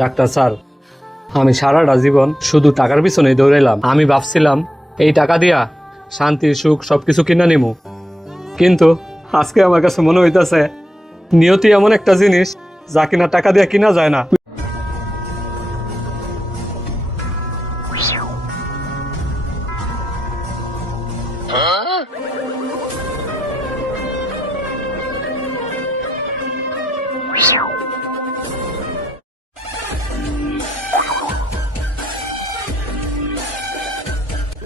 Doctor sir, আমি সারাটা জীবন শুধু টাকার পিছনেই দৌড়াইলাম। আমি ভাবছিলাম এই টাকা দিয়া শান্তি সুখ সবকিছু কিনা নিমু, কিন্তু আজকে আমার কাছে মনে হইতাছে নিয়তি এমন একটা জিনিস যা কিনা টাকা দিয়া কিনা যায় না।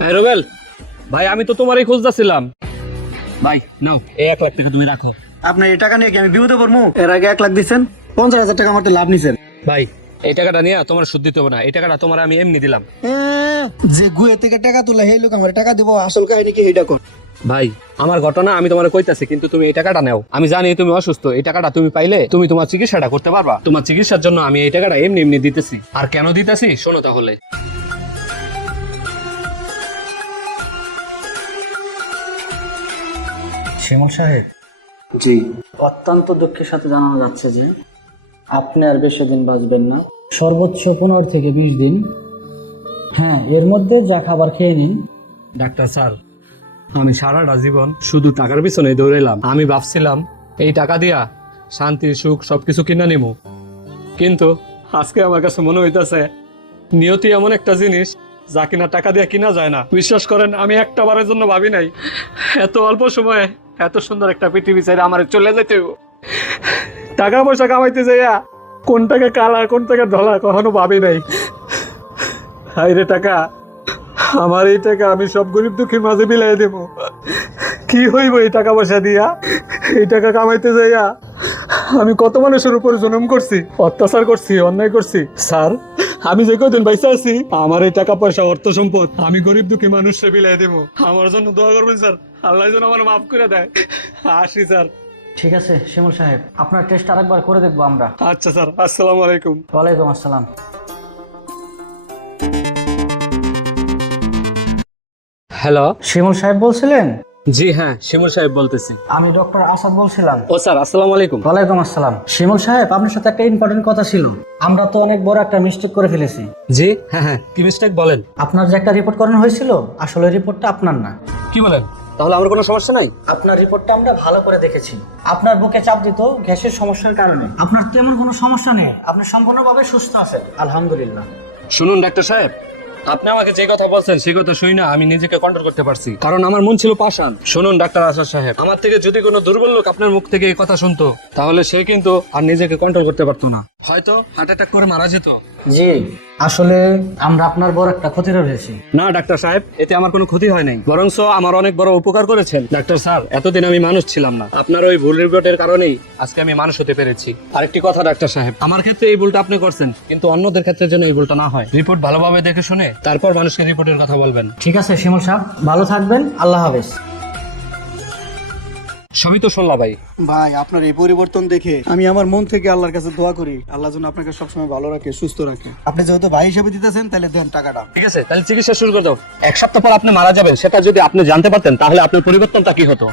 হ্যাঁ রুবেল ভাই, আমি তো তোমারই খুঁজতেছিলাম। ভাই নাও, এই 1 লাখ টাকা তুমি রাখো। আপনার এই টাকা নিয়ে কি আমি বিপদে পড়বো? এর আগে 1 লাখ দিচ্ছেন, 50,000 টাকা আমার তো লাভ নিছেন। ভাই এই টাকাটা নিয়ে তোমার সুদ দিতে হবে না, এই টাকাটা তোমার আমি এমনি দিলাম। যে গুয়ে থেকে টাকা তোলা সেই লোক আমার টাকা দিব, আসল কাহিনী কি সেইটা কর। ভাই আমার ঘটনা আমি তোমার কইতাছি, কিন্তু তুমি এই টাকাটা নাও। আমি জানি তুমি অসুস্থ, এই টাকাটা তুমি পাইলে তুমি তোমার চিকিৎসাটা করতে পারবা। তোমার চিকিৎসার জন্য আমি এই টাকাটা এমনি এমনি দিতেছি। আর কেন দিতেছি শোনো তাহলে। শ্যামল সাহেব, জি। অত্যন্ত দুঃখের সাথে জানানো যাচ্ছে যে আপনি আর বেশি দিন বাঁচবেন না, সর্বোচ্চ 15 থেকে 20 দিন। হ্যাঁ, এর মধ্যে যা খাবার খেয়ে নিন। ডাক্তার স্যার, আমি সারাটা জীবন শুধু টাকার পিছনেই দৌড়াইলাম। আমি ভাবছিলাম এই টাকা দিয়া শান্তি সুখ সবকিছু কিনা নিমু, কিন্তু আজকে আমার কাছে মনে হইতাছে নিয়তি এমন একটা জিনিস যা কিনা টাকা দিয়া কিনা যায় না। বিশ্বাস করেন, আমি একটা বারের জন্য ভাবি নাই এত অল্প সময়ে এত সুন্দর একটা পৃথিবী চাইলে আমার চলে যেতে হইব। টাকা পয়সা কামাইতে যাইয়া কোন টাকা কালা কোন টাকা ধলা কখনো ভাবি নাই। হাই রে টাকা, আমার এই টাকা আমি সব গরিব দুঃখীর মাঝে বিলাই দেব। কি হইব এই টাকা পয়সা দিয়া? এই টাকা কামাইতে যাইয়া আমি কত মানুষের উপর জুলুম করছি, অত্যাচার করছি, অন্যায় করছি। স্যার, আমি যে কদিন বাইসা আছি আমার এই টাকা পয়সা অর্থ সম্পদ আমি গরিব দুঃখী মানুষকে বিলাই দেব। আমার জন্য দোয়া করবেন স্যার, আল্লাহ যেন আমার মাফ করে দেয়। আসি স্যার। ঠিক আছে শ্যামল সাহেব, আপনার টেস্ট আরেকবার করে দেখবো আমরা। আচ্ছা স্যার, আসসালামু আলাইকুম। ওয়ালাইকুম আসসালাম। হ্যালো। শ্যামল সাহেব বলছিলেন? জি হ্যাঁ, শিমুল সাহেব বলতেছি। আমি ডক্টর আসাদ বলছিলাম। ও স্যার, আসসালামু আলাইকুম। ওয়ালাইকুম আসসালাম। শ্যামল সাহেব, আপনার সাথে একটা ইম্পর্টেন্ট কথা ছিল। আমরা তো অনেক বড় একটা মিস্টেক করে ফেলেছি। জি হ্যাঁ হ্যাঁ, কি মিস্টেক বলেন? আপনার যে একটা রিপোর্ট করানো হয়েছিল, আসলে রিপোর্টটা আপনার না। কি বলেন? তাহলে আমার কোনো সমস্যা নাই? আপনার রিপোর্টটা আমরা ভালো করে দেখেছি। আপনার বুকে চাপ দিত গ্যাসের সমস্যার কারণে। আপনার তেমন কোনো সমস্যা নেই, আপনি সম্পূর্ণভাবে সুস্থ আছেন, আলহামদুলিল্লাহ। শুনুন ডাক্তার সাহেব, আপনি আমাকে যে কথা বলছেন সেই কথা শুই না আমি নিজেকে কন্ট্রোল করতে পারছি, কারণ আমার মন ছিল পাষাণ। শুনুন ডাক্তার আসাদ সাহেব, আমার থেকে যদি কোনো দুর্বল লোক আপনার মুখ থেকে এই কথা শুনতো তাহলে সে কিন্তু আর নিজেকে কন্ট্রোল করতে পারতো না, হয়তো হার্ট অ্যাটাক করে মারা যেত। জি, আসলে আমরা আপনার বড় একটা ক্ষতি রয়েছি। না ডাক্তার সাহেব, এতে আমার কোনো ক্ষতি হয় নাই, বরঞ্চ আমার অনেক বড় উপকার করেছেন। ডাক্তার স্যার, এতদিন আমি মানুষ ছিলাম না, আপনার ওই ভুল রিপোর্টের কারণেই আজকে আমি মানুষ হতে পেরেছি। আরেকটি কথা ডাক্তার সাহেব, আমার ক্ষেত্রে এই ভুলটা আপনি করছেন, কিন্তু অন্যদের ক্ষেত্রে যেন এই ভুলটা না হয়। রিপোর্ট ভালোভাবে দেখে শুনে তারপর মানুষকে রিপোর্টের কথা বলবেন। ঠিক আছে শ্যামল সাহেব, ভালো থাকবেন, আল্লাহ হাফেজ। সবই তো শুনলা ভাই। ভাই, আপনার এই পরিবর্তন দেখে আমি আমার মন থেকে আল্লাহর কাছে দোয়া করি, আল্লাহ যেন আপনাকে সবসময় ভালো রাখে, সুস্থ রাখে। আপনি যেহেতু ভাই হিসেবে দিতেছেন, তাহলে দেন টাকাটা। ঠিক আছে, তাহলে চিকিৎসা শুরু করে দাও। 1 সপ্তাহ পর আপনি মারা যাবেন, সেটা যদি আপনি জানতে পারতেন তাহলে আপনার পরিবর্তনটা কি হতো?